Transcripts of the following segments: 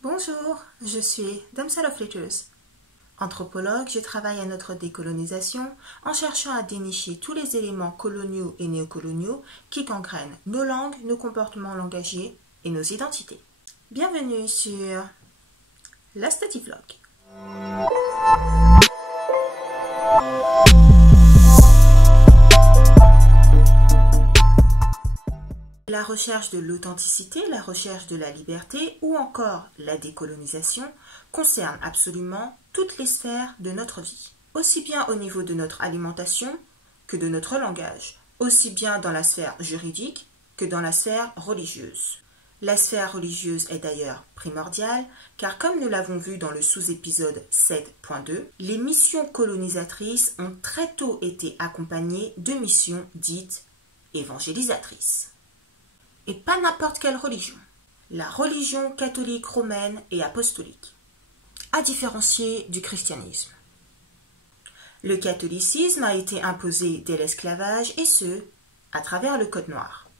Bonjour, je suis Damsel of Letters. Anthropologue, je travaille à notre décolonisation en cherchant à dénicher tous les éléments coloniaux et néocoloniaux qui gangrènent nos langues, nos comportements langagiers et nos identités. Bienvenue sur la Study Vlog. La recherche de l'authenticité, la recherche de la liberté ou encore la décolonisation concerne absolument toutes les sphères de notre vie, aussi bien au niveau de notre alimentation que de notre langage, aussi bien dans la sphère juridique que dans la sphère religieuse. La sphère religieuse est d'ailleurs primordiale car comme nous l'avons vu dans le sous-épisode 7.2, les missions colonisatrices ont très tôt été accompagnées de missions dites évangélisatrices. Et pas n'importe quelle religion, la religion catholique romaine et apostolique, à différencier du christianisme. Le catholicisme a été imposé dès l'esclavage et ce, à travers le Code noir.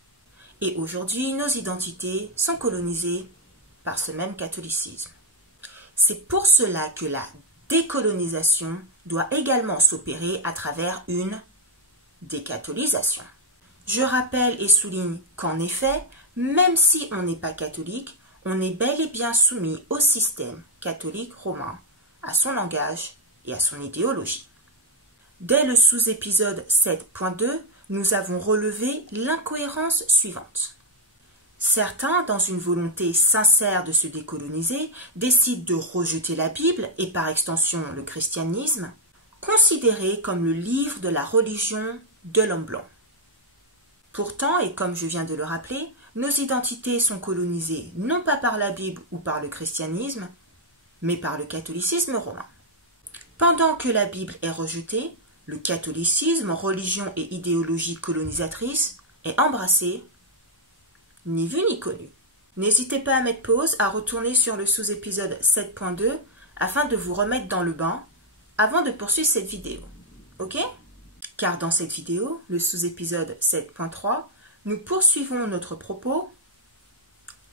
Et aujourd'hui, nos identités sont colonisées par ce même catholicisme. C'est pour cela que la décolonisation doit également s'opérer à travers une décatholisation. Je rappelle et souligne qu'en effet, même si on n'est pas catholique, on est bel et bien soumis au système catholique romain, à son langage et à son idéologie. Dès le sous-épisode 7.2, nous avons relevé l'incohérence suivante. Certains, dans une volonté sincère de se décoloniser, décident de rejeter la Bible et par extension le christianisme, considéré comme le livre de la religion de l'homme blanc. Pourtant, et comme je viens de le rappeler, nos identités sont colonisées non pas par la Bible ou par le christianisme, mais par le catholicisme romain. Pendant que la Bible est rejetée, le catholicisme, religion et idéologie colonisatrice, est embrassé, ni vu ni connu. N'hésitez pas à mettre pause, à retourner sur le sous-épisode 7.2 afin de vous remettre dans le bain avant de poursuivre cette vidéo. Ok ? Car dans cette vidéo, le sous-épisode 7.3, nous poursuivons notre propos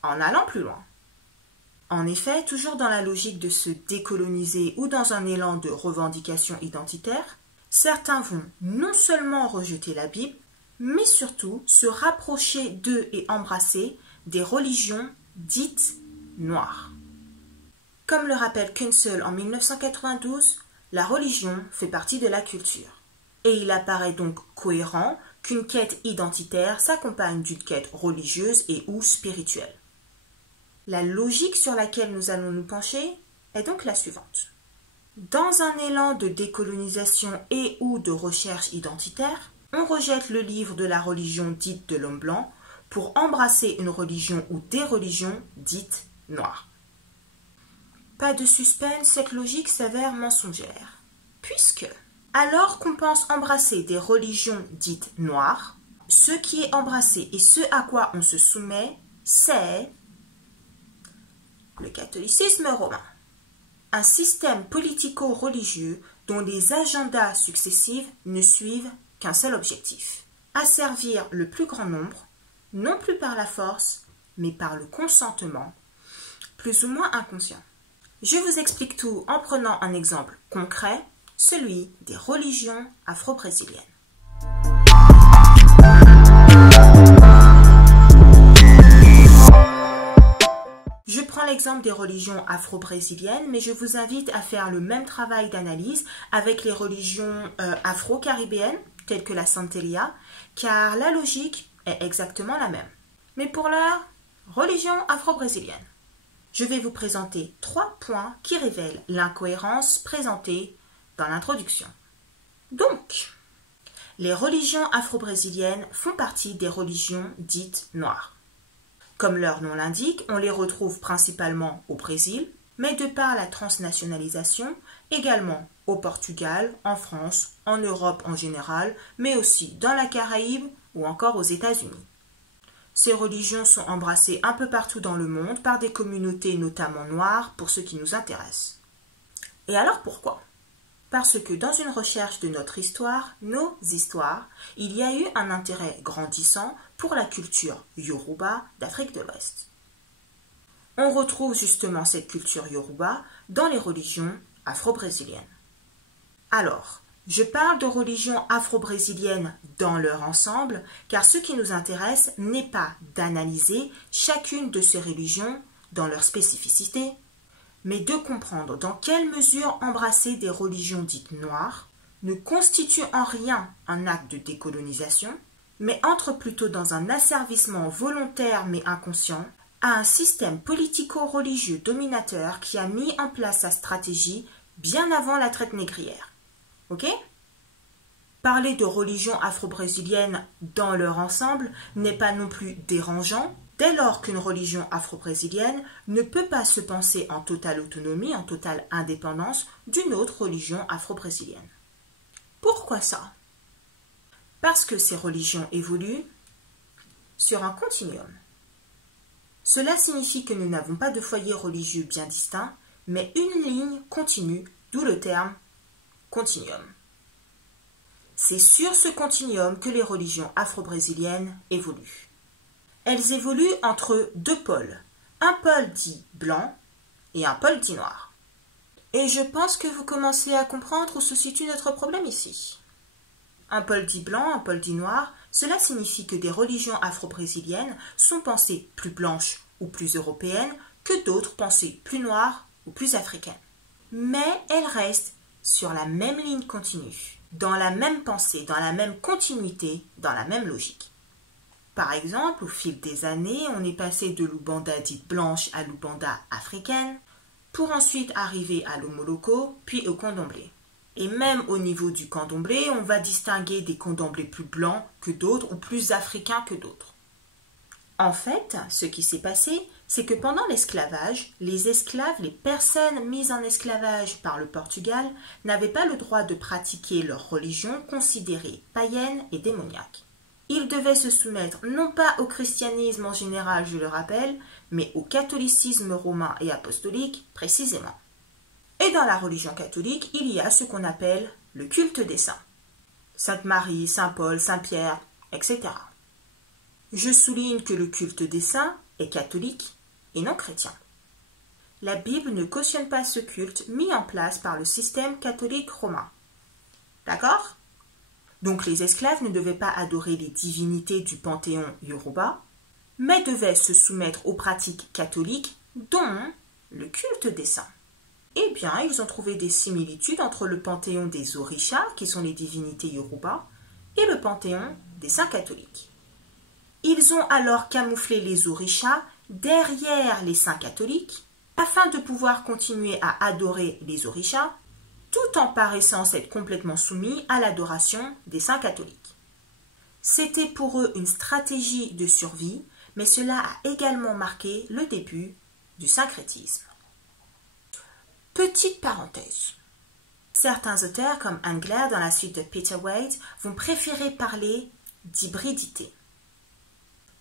en allant plus loin. En effet, toujours dans la logique de se décoloniser ou dans un élan de revendication identitaire, certains vont non seulement rejeter la Bible, mais surtout se rapprocher d'eux et embrasser des religions dites noires. Comme le rappelle Kunsel en 1992, la religion fait partie de la culture. Et il apparaît donc cohérent qu'une quête identitaire s'accompagne d'une quête religieuse et ou spirituelle. La logique sur laquelle nous allons nous pencher est donc la suivante. Dans un élan de décolonisation et ou de recherche identitaire, on rejette le livre de la religion dite de l'homme blanc pour embrasser une religion ou des religions dites noires. Pas de suspense, cette logique s'avère mensongère, puisque alors qu'on pense embrasser des religions dites noires, ce qui est embrassé et ce à quoi on se soumet, c'est le catholicisme romain. Un système politico-religieux dont les agendas successifs ne suivent qu'un seul objectif, asservir le plus grand nombre, non plus par la force, mais par le consentement, plus ou moins inconscient. Je vous explique tout en prenant un exemple concret, celui des religions afro-brésiliennes. Je prends l'exemple des religions afro-brésiliennes, mais je vous invite à faire le même travail d'analyse avec les religions afro-caribéennes, telles que la Santeria, car la logique est exactement la même. Mais pour l'heure, religion afro-brésilienne. Je vais vous présenter 3 points qui révèlent l'incohérence présentée dans l'introduction. Donc, les religions afro-brésiliennes font partie des religions dites noires. Comme leur nom l'indique, on les retrouve principalement au Brésil, mais de par la transnationalisation, également au Portugal, en France, en Europe en général, mais aussi dans la Caraïbe ou encore aux États-Unis. Ces religions sont embrassées un peu partout dans le monde par des communautés notamment noires pour ce qui nous intéresse. Et alors pourquoi ? Parce que dans une recherche de notre histoire, nos histoires, il y a eu un intérêt grandissant pour la culture Yoruba d'Afrique de l'Ouest. On retrouve justement cette culture yoruba dans les religions afro-brésiliennes. Alors, je parle de religions afro-brésiliennes dans leur ensemble, car ce qui nous intéresse n'est pas d'analyser chacune de ces religions dans leur spécificité, mais de comprendre dans quelle mesure embrasser des religions dites noires ne constitue en rien un acte de décolonisation, mais entre plutôt dans un asservissement volontaire mais inconscient à un système politico-religieux dominateur qui a mis en place sa stratégie bien avant la traite négrière. Ok ? Parler de religion afro-brésilienne dans leur ensemble n'est pas non plus dérangeant, dès lors qu'une religion afro-brésilienne ne peut pas se penser en totale autonomie, en totale indépendance d'une autre religion afro-brésilienne. Pourquoi ça ? Parce que ces religions évoluent sur un continuum. Cela signifie que nous n'avons pas de foyer religieux bien distinct, mais une ligne continue, d'où le terme continuum. C'est sur ce continuum que les religions afro-brésiliennes évoluent. Elles évoluent entre deux pôles, un pôle dit blanc et un pôle dit noir. Et je pense que vous commencez à comprendre où se situe notre problème ici. Un pôle dit blanc, un pôle dit noir, cela signifie que des religions afro-brésiliennes sont pensées plus blanches ou plus européennes que d'autres pensées plus noires ou plus africaines. Mais elles restent sur la même ligne continue, dans la même pensée, dans la même continuité, dans la même logique. Par exemple, au fil des années, on est passé de l'Oubanda dite blanche à l'Oubanda africaine, pour ensuite arriver à l'Omoloko, puis au candomblé. Et même au niveau du candomblé, on va distinguer des candomblés plus blancs que d'autres ou plus africains que d'autres. En fait, ce qui s'est passé, c'est que pendant l'esclavage, les esclaves, les personnes mises en esclavage par le Portugal, n'avaient pas le droit de pratiquer leur religion considérée païenne et démoniaque. Ils devaient se soumettre non pas au christianisme en général, je le rappelle, mais au catholicisme romain et apostolique précisément. Et dans la religion catholique, il y a ce qu'on appelle le culte des saints. Sainte Marie, Saint Paul, Saint Pierre, etc. Je souligne que le culte des saints est catholique et non chrétien. La Bible ne cautionne pas ce culte mis en place par le système catholique romain. D'accord ? Donc les esclaves ne devaient pas adorer les divinités du panthéon Yoruba, mais devaient se soumettre aux pratiques catholiques, dont le culte des saints. Eh bien, ils ont trouvé des similitudes entre le panthéon des orishas, qui sont les divinités Yoruba, et le panthéon des saints catholiques. Ils ont alors camouflé les orishas derrière les saints catholiques, afin de pouvoir continuer à adorer les orishas, tout en paraissant s'être complètement soumis à l'adoration des saints catholiques. C'était pour eux une stratégie de survie, mais cela a également marqué le début du syncrétisme. Petite parenthèse. Certains auteurs, comme Angler dans la suite de Peter Wade, vont préférer parler d'hybridité.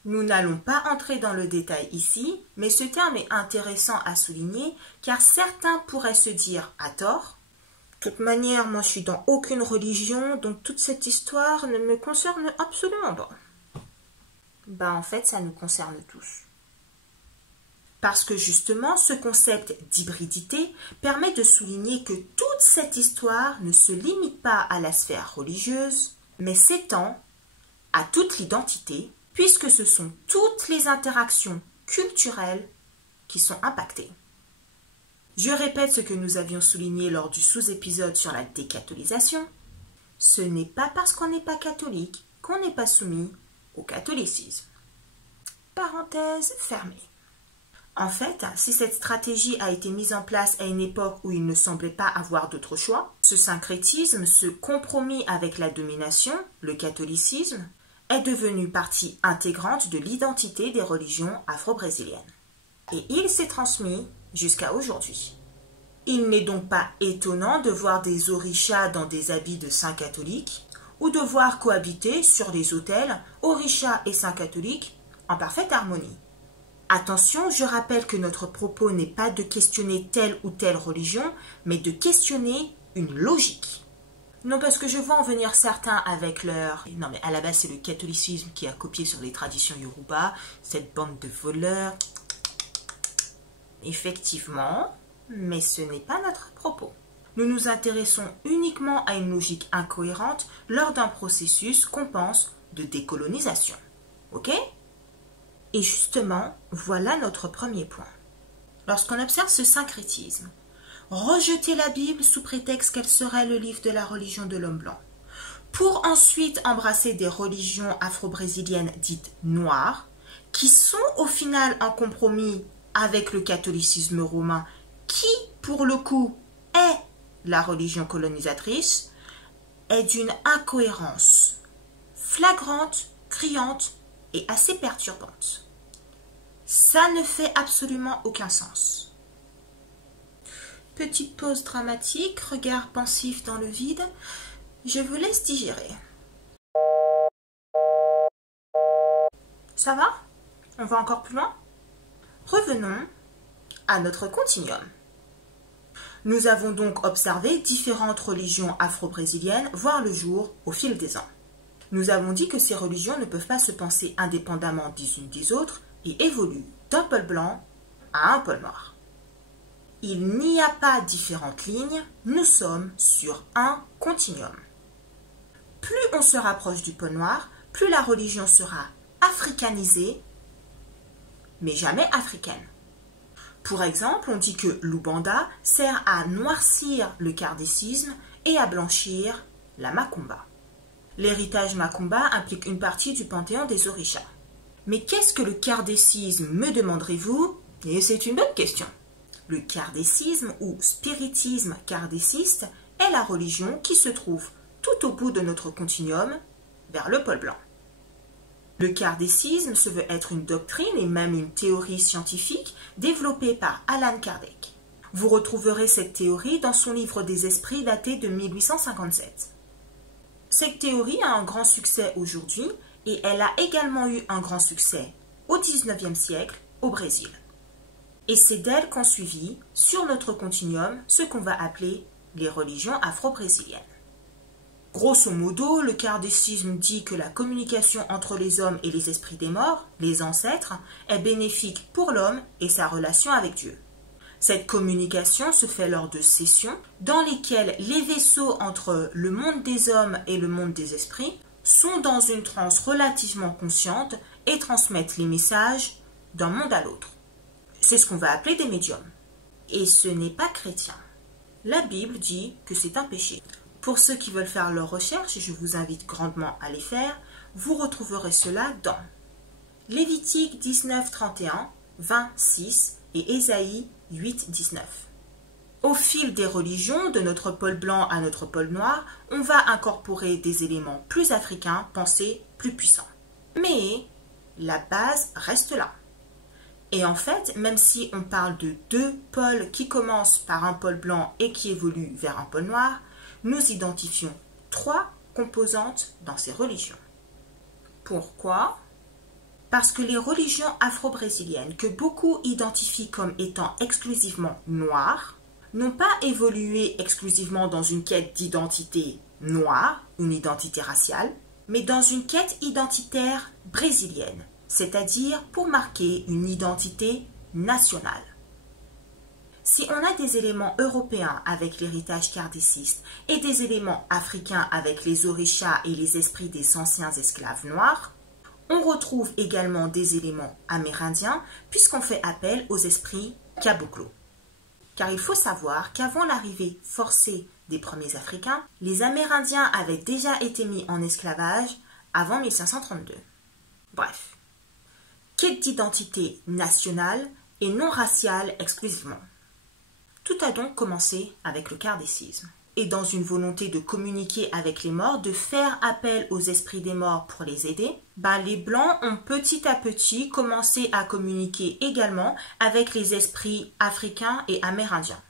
Nous n'allons pas entrer dans le détail ici, mais ce terme est intéressant à souligner car certains pourraient se dire à tort « De toute manière, moi je suis dans aucune religion, donc toute cette histoire ne me concerne absolument pas. » En fait, ça nous concerne tous. Parce que justement, ce concept d'hybridité permet de souligner que toute cette histoire ne se limite pas à la sphère religieuse, mais s'étend à toute l'identité, puisque ce sont toutes les interactions culturelles qui sont impactées. Je répète ce que nous avions souligné lors du sous-épisode sur la décatholisation. Ce n'est pas parce qu'on n'est pas catholique qu'on n'est pas soumis au catholicisme. Parenthèse fermée. En fait, si cette stratégie a été mise en place à une époque où il ne semblait pas avoir d'autre choix, ce syncrétisme, ce compromis avec la domination, le catholicisme, est devenu partie intégrante de l'identité des religions afro-brésiliennes. Et il s'est transmis jusqu'à aujourd'hui. Il n'est donc pas étonnant de voir des orishas dans des habits de saints catholiques ou de voir cohabiter sur des autels orishas et saints catholiques en parfaite harmonie. Attention, je rappelle que notre propos n'est pas de questionner telle ou telle religion, mais de questionner une logique. Non, parce que je vois en venir certains avec leur... Non, mais à la base, c'est le catholicisme qui a copié sur les traditions Yoruba, cette bande de voleurs. Effectivement, mais ce n'est pas notre propos. Nous nous intéressons uniquement à une logique incohérente lors d'un processus qu'on pense de décolonisation. Ok? Et justement, voilà notre premier point. Lorsqu'on observe ce syncrétisme, rejeter la Bible sous prétexte qu'elle serait le livre de la religion de l'homme blanc, pour ensuite embrasser des religions afro-brésiliennes dites noires, qui sont au final un compromis avec le catholicisme romain, qui, pour le coup, est la religion colonisatrice, est d'une incohérence flagrante, criante et assez perturbante. Ça ne fait absolument aucun sens. Petite pause dramatique, regard pensif dans le vide, je vous laisse digérer. Ça va? On va encore plus loin? Revenons à notre continuum. Nous avons donc observé différentes religions afro-brésiliennes voir le jour au fil des ans. Nous avons dit que ces religions ne peuvent pas se penser indépendamment des unes des autres et évoluent d'un pôle blanc à un pôle noir. Il n'y a pas différentes lignes, nous sommes sur un continuum. Plus on se rapproche du pôle noir, plus la religion sera africanisée, mais jamais africaine. Pour exemple, on dit que l'Ubanda sert à noircir le kardécisme et à blanchir la macumba. L'héritage macumba implique une partie du panthéon des orishas. Mais qu'est-ce que le kardécisme, me demanderez-vous? Et c'est une bonne question. Le kardécisme ou spiritisme kardéciste est la religion qui se trouve tout au bout de notre continuum vers le pôle blanc. Le kardécisme se veut être une doctrine et même une théorie scientifique développée par Allan Kardec. Vous retrouverez cette théorie dans son livre des esprits daté de 1857. Cette théorie a un grand succès aujourd'hui et elle a également eu un grand succès au XIXe siècle au Brésil. Et c'est d'elle qu'ont suivi, sur notre continuum, ce qu'on va appeler les religions afro-brésiliennes. Grosso modo, le kardécisme dit que la communication entre les hommes et les esprits des morts, les ancêtres, est bénéfique pour l'homme et sa relation avec Dieu. Cette communication se fait lors de sessions dans lesquelles les vaisseaux entre le monde des hommes et le monde des esprits sont dans une transe relativement consciente et transmettent les messages d'un monde à l'autre. C'est ce qu'on va appeler des médiums. Et ce n'est pas chrétien. La Bible dit que c'est un péché. Pour ceux qui veulent faire leurs recherches, et je vous invite grandement à les faire, vous retrouverez cela dans Lévitique 19, 31, 26 et Ésaïe 8, 19. Au fil des religions, de notre pôle blanc à notre pôle noir, on va incorporer des éléments plus africains, pensés plus puissants. Mais la base reste là. Et en fait, même si on parle de deux pôles qui commencent par un pôle blanc et qui évoluent vers un pôle noir, nous identifions trois composantes dans ces religions. Pourquoi? Parce que les religions afro-brésiliennes, que beaucoup identifient comme étant exclusivement noires, n'ont pas évolué exclusivement dans une quête d'identité noire, une identité raciale, mais dans une quête identitaire brésilienne, c'est-à-dire pour marquer une identité nationale. Si on a des éléments européens avec l'héritage kardéciste et des éléments africains avec les orishas et les esprits des anciens esclaves noirs, on retrouve également des éléments amérindiens puisqu'on fait appel aux esprits caboclo. Car il faut savoir qu'avant l'arrivée forcée des premiers Africains, les Amérindiens avaient déjà été mis en esclavage avant 1532. Bref, quête d'identité nationale et non raciale exclusivement. Tout a donc commencé avec le kardécisme. Et dans une volonté de communiquer avec les morts, de faire appel aux esprits des morts pour les aider, les Blancs ont petit à petit commencé à communiquer également avec les esprits africains et amérindiens.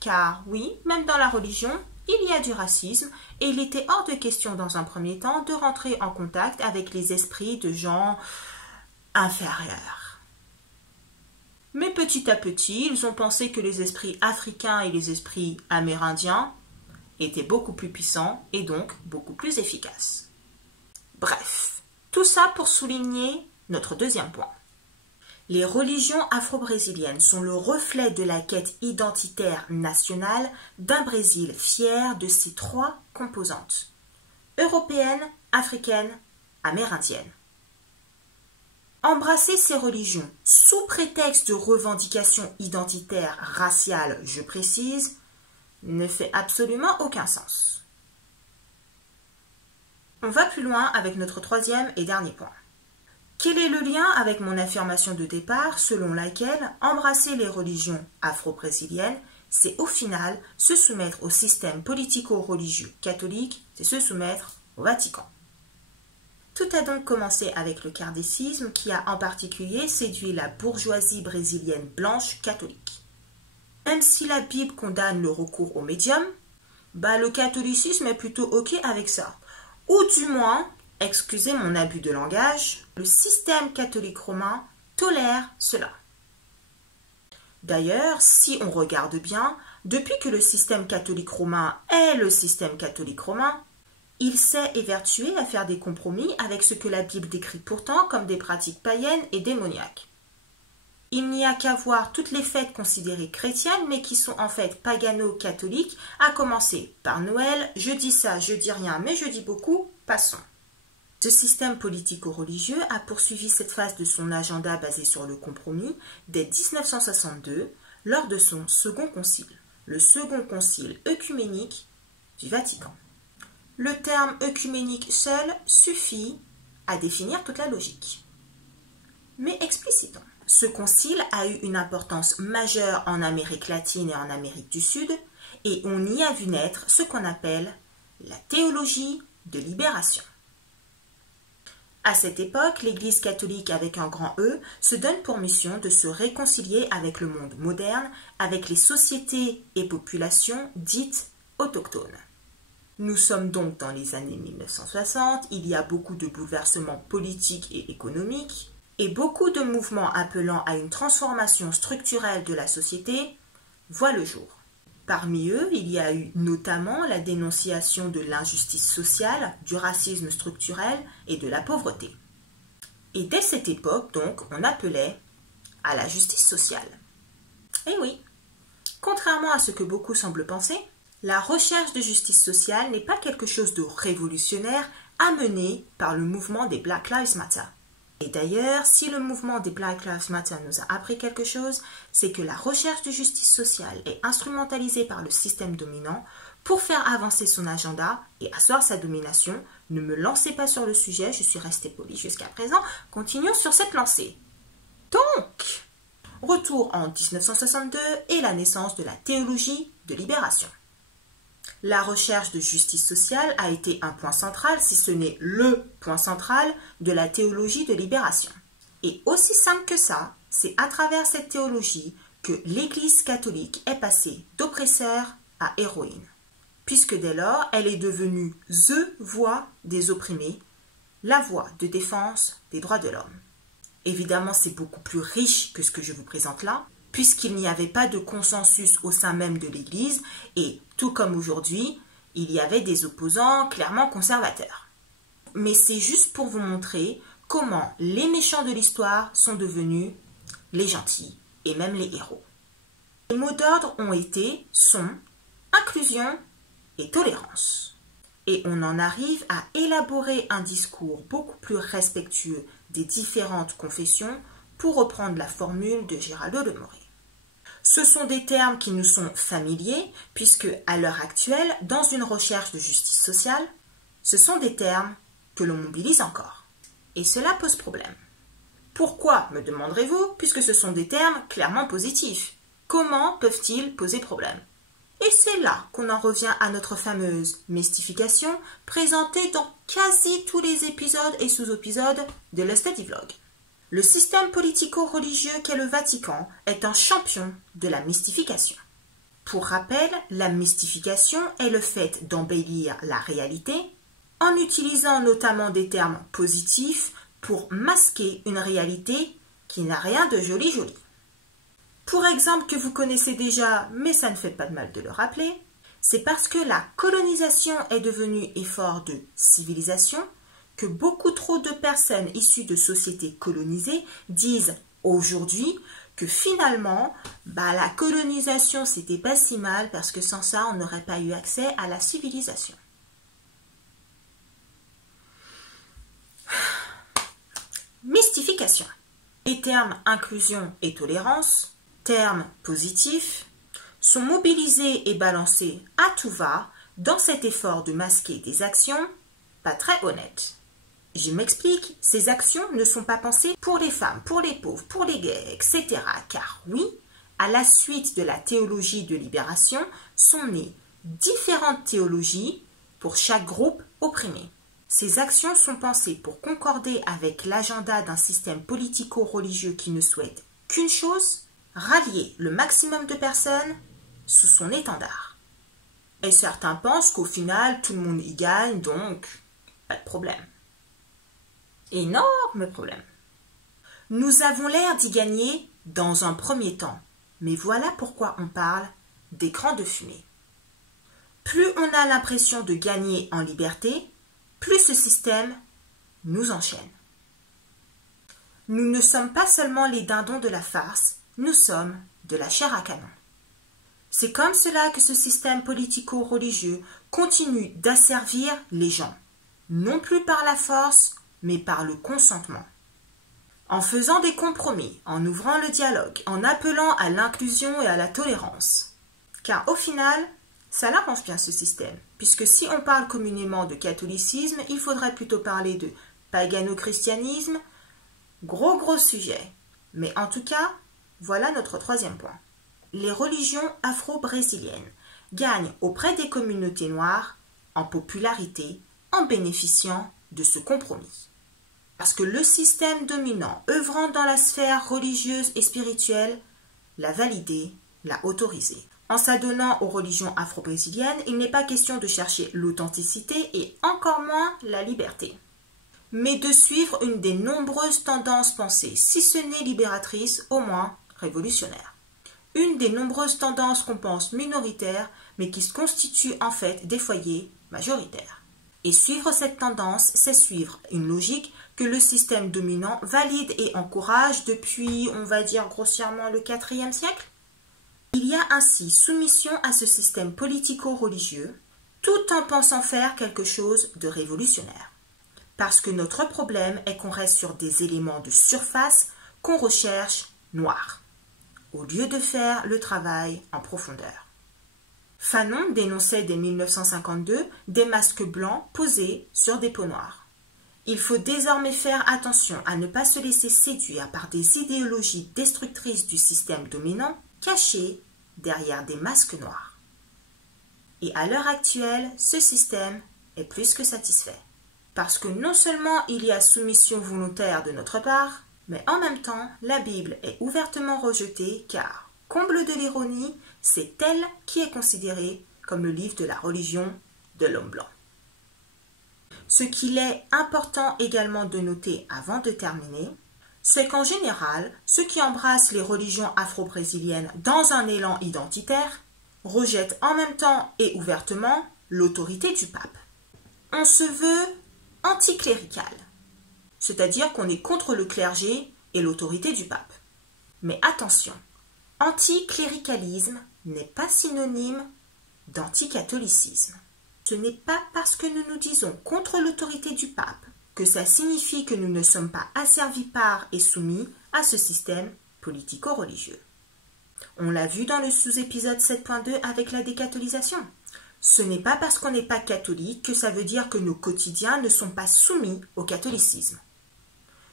Car oui, même dans la religion, il y a du racisme et il était hors de question dans un premier temps de rentrer en contact avec les esprits de gens inférieurs. Mais petit à petit, ils ont pensé que les esprits africains et les esprits amérindiens étaient beaucoup plus puissants et donc beaucoup plus efficaces. Bref, tout ça pour souligner notre deuxième point. Les religions afro-brésiliennes sont le reflet de la quête identitaire nationale d'un Brésil fier de ses trois composantes: européenne, africaine, amérindienne. Embrasser ces religions sous prétexte de revendications identitaires raciales, je précise, ne fait absolument aucun sens. On va plus loin avec notre troisième et dernier point. Quel est le lien avec mon affirmation de départ selon laquelle embrasser les religions afro-brésiliennes, c'est au final se soumettre au système politico-religieux catholique, c'est se soumettre au Vatican? Tout a donc commencé avec le kardécisme qui a en particulier séduit la bourgeoisie brésilienne blanche catholique. Même si la Bible condamne le recours aux médiums, le catholicisme est plutôt ok avec ça. Ou du moins, excusez mon abus de langage, le système catholique romain tolère cela. D'ailleurs, si on regarde bien, depuis que le système catholique romain est le système catholique romain, il s'est évertué à faire des compromis avec ce que la Bible décrit pourtant comme des pratiques païennes et démoniaques. Il n'y a qu'à voir toutes les fêtes considérées chrétiennes mais qui sont en fait pagano-catholiques, à commencer par Noël. Je dis ça, je dis rien, mais je dis beaucoup, passons. Ce système politico-religieux a poursuivi cette phase de son agenda basé sur le compromis dès 1962 lors de son second concile, le second concile œcuménique du Vatican. Le terme œcuménique seul suffit à définir toute la logique. Mais explicitons. Ce concile a eu une importance majeure en Amérique latine et en Amérique du Sud, et on y a vu naître ce qu'on appelle la théologie de libération. À cette époque, l'Église catholique avec un grand E se donne pour mission de se réconcilier avec le monde moderne, avec les sociétés et populations dites autochtones. Nous sommes donc dans les années 1960, il y a beaucoup de bouleversements politiques et économiques, et beaucoup de mouvements appelant à une transformation structurelle de la société voient le jour. Parmi eux, il y a eu notamment la dénonciation de l'injustice sociale, du racisme structurel et de la pauvreté. Et dès cette époque, donc, on appelait à la justice sociale. Et oui, contrairement à ce que beaucoup semblent penser, la recherche de justice sociale n'est pas quelque chose de révolutionnaire amené par le mouvement des Black Lives Matter. Et d'ailleurs, si le mouvement des Black Lives Matter nous a appris quelque chose, c'est que la recherche de justice sociale est instrumentalisée par le système dominant pour faire avancer son agenda et asseoir sa domination. Ne me lancez pas sur le sujet, je suis restée polie jusqu'à présent. Continuons sur cette lancée. Donc, retour en 1962 et la naissance de la théologie de libération. La recherche de justice sociale a été un point central, si ce n'est le point central, de la théologie de libération. Et aussi simple que ça, c'est à travers cette théologie que l'Église catholique est passée d'oppresseur à héroïne, puisque dès lors, elle est devenue THE voix des opprimés, la voix de défense des droits de l'homme. Évidemment, c'est beaucoup plus riche que ce que je vous présente là, puisqu'il n'y avait pas de consensus au sein même de l'Église, et tout comme aujourd'hui, il y avait des opposants clairement conservateurs. Mais c'est juste pour vous montrer comment les méchants de l'histoire sont devenus les gentils, et même les héros. Les mots d'ordre ont été, sont, inclusion et tolérance. Et on en arrive à élaborer un discours beaucoup plus respectueux des différentes confessions, pour reprendre la formule de Giraldo de Moret. Ce sont des termes qui nous sont familiers, puisque à l'heure actuelle, dans une recherche de justice sociale, ce sont des termes que l'on mobilise encore. Et cela pose problème. Pourquoi, me demanderez-vous, puisque ce sont des termes clairement positifs? Comment peuvent-ils poser problème? Et c'est là qu'on en revient à notre fameuse mystification présentée dans quasi tous les épisodes et sous-épisodes de le Study Vlog. Le système politico-religieux qu'est le Vatican est un champion de la mystification. Pour rappel, la mystification est le fait d'embellir la réalité en utilisant notamment des termes positifs pour masquer une réalité qui n'a rien de joli. Pour exemple que vous connaissez déjà, mais ça ne fait pas de mal de le rappeler, c'est parce que la colonisation est devenue effort de civilisation que beaucoup trop de personnes issues de sociétés colonisées disent aujourd'hui que finalement, la colonisation, c'était pas si mal parce que sans ça, on n'aurait pas eu accès à la civilisation. Mystification. Les termes inclusion et tolérance, termes positifs, sont mobilisés et balancés à tout va dans cet effort de masquer des actions pas très honnêtes. Je m'explique, ces actions ne sont pas pensées pour les femmes, pour les pauvres, pour les gays, etc. Car oui, à la suite de la théologie de libération, sont nées différentes théologies pour chaque groupe opprimé. Ces actions sont pensées pour concorder avec l'agenda d'un système politico-religieux qui ne souhaite qu'une chose, rallier le maximum de personnes sous son étendard. Et certains pensent qu'au final, tout le monde y gagne, donc pas de problème. Énorme problème. Nous avons l'air d'y gagner dans un premier temps, mais voilà pourquoi on parle d'écran de fumée. Plus on a l'impression de gagner en liberté, plus ce système nous enchaîne. Nous ne sommes pas seulement les dindons de la farce, nous sommes de la chair à canon. C'est comme cela que ce système politico-religieux continue d'asservir les gens, non plus par la force, mais par le consentement. En faisant des compromis, en ouvrant le dialogue, en appelant à l'inclusion et à la tolérance. Car au final, ça l'arrange bien ce système, puisque si on parle communément de catholicisme, il faudrait plutôt parler de pagano-christianisme, gros sujet. Mais en tout cas, voilà notre troisième point. Les religions afro-brésiliennes gagnent auprès des communautés noires en popularité en bénéficiant de ce compromis. Parce que le système dominant, œuvrant dans la sphère religieuse et spirituelle, l'a validé, l'a autorisé. En s'adonnant aux religions afro-brésiliennes, il n'est pas question de chercher l'authenticité et encore moins la liberté, mais de suivre une des nombreuses tendances pensées, si ce n'est libératrice, au moins révolutionnaire. Une des nombreuses tendances qu'on pense minoritaires, mais qui se constituent en fait des foyers majoritaires. Et suivre cette tendance, c'est suivre une logique que le système dominant valide et encourage depuis, on va dire grossièrement, le IVe siècle. Il y a ainsi soumission à ce système politico-religieux, tout en pensant faire quelque chose de révolutionnaire. Parce que notre problème est qu'on reste sur des éléments de surface qu'on recherche noirs, au lieu de faire le travail en profondeur. Fanon dénonçait dès 1952 des masques blancs posés sur des peaux noires. Il faut désormais faire attention à ne pas se laisser séduire par des idéologies destructrices du système dominant cachées derrière des masques noirs. Et à l'heure actuelle, ce système est plus que satisfait. Parce que non seulement il y a soumission volontaire de notre part, mais en même temps, la Bible est ouvertement rejetée car, comble de l'ironie, c'est elle qui est considérée comme le livre de la religion de l'homme blanc. Ce qu'il est important également de noter avant de terminer, c'est qu'en général, ceux qui embrassent les religions afro-brésiliennes dans un élan identitaire rejettent en même temps et ouvertement l'autorité du pape. On se veut anticlérical, c'est-à-dire qu'on est contre le clergé et l'autorité du pape. Mais attention, anticléricalisme n'est pas synonyme d'anticatholicisme. Ce n'est pas parce que nous nous disons contre l'autorité du pape que ça signifie que nous ne sommes pas asservis par et soumis à ce système politico-religieux. On l'a vu dans le sous-épisode 7.2 avec la décatholisation. Ce n'est pas parce qu'on n'est pas catholique que ça veut dire que nos quotidiens ne sont pas soumis au catholicisme.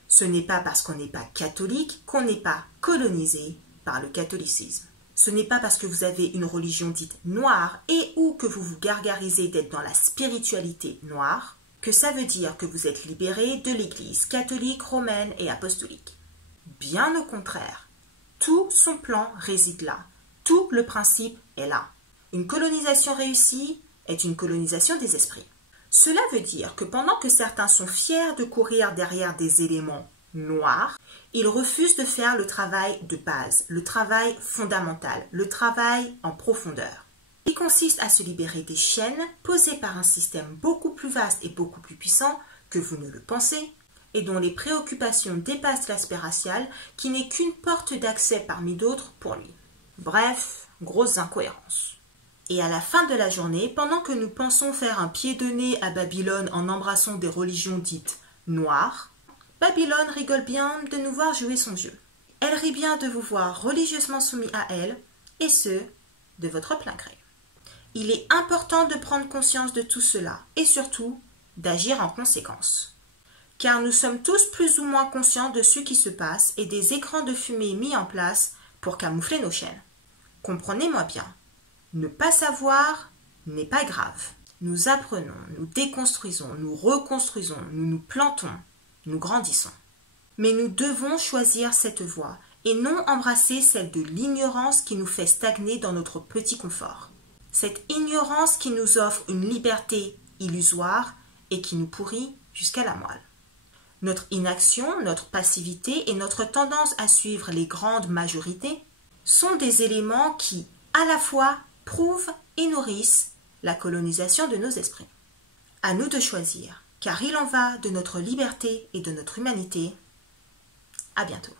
Ce n'est pas parce qu'on n'est pas catholique qu'on n'est pas colonisé par le catholicisme. Ce n'est pas parce que vous avez une religion dite noire et ou que vous vous gargarisez d'être dans la spiritualité noire que ça veut dire que vous êtes libéré de l'Église catholique, romaine et apostolique. Bien au contraire, tout son plan réside là. Tout le principe est là. Une colonisation réussie est une colonisation des esprits. Cela veut dire que pendant que certains sont fiers de courir derrière des éléments noirs, ils refusent de faire le travail de base, le travail fondamental, le travail en profondeur, qui consiste à se libérer des chaînes posées par un système beaucoup plus vaste et beaucoup plus puissant que vous ne le pensez, et dont les préoccupations dépassent l'aspect racial, qui n'est qu'une porte d'accès parmi d'autres pour lui. Bref, grosse incohérence. Et à la fin de la journée, pendant que nous pensons faire un pied de nez à Babylone en embrassant des religions dites noires, Babylone rigole bien de nous voir jouer son jeu. Elle rit bien de vous voir religieusement soumis à elle, et ce, de votre plein gré. Il est important de prendre conscience de tout cela, et surtout, d'agir en conséquence. Car nous sommes tous plus ou moins conscients de ce qui se passe et des écrans de fumée mis en place pour camoufler nos chaînes. Comprenez-moi bien, ne pas savoir n'est pas grave. Nous apprenons, nous déconstruisons, nous reconstruisons, nous nous plantons, nous grandissons. Mais nous devons choisir cette voie et non embrasser celle de l'ignorance qui nous fait stagner dans notre petit confort. Cette ignorance qui nous offre une liberté illusoire et qui nous pourrit jusqu'à la moelle. Notre inaction, notre passivité et notre tendance à suivre les grandes majorités sont des éléments qui, à la fois, prouvent et nourrissent la colonisation de nos esprits. À nous de choisir, car il en va de notre liberté et de notre humanité. À bientôt.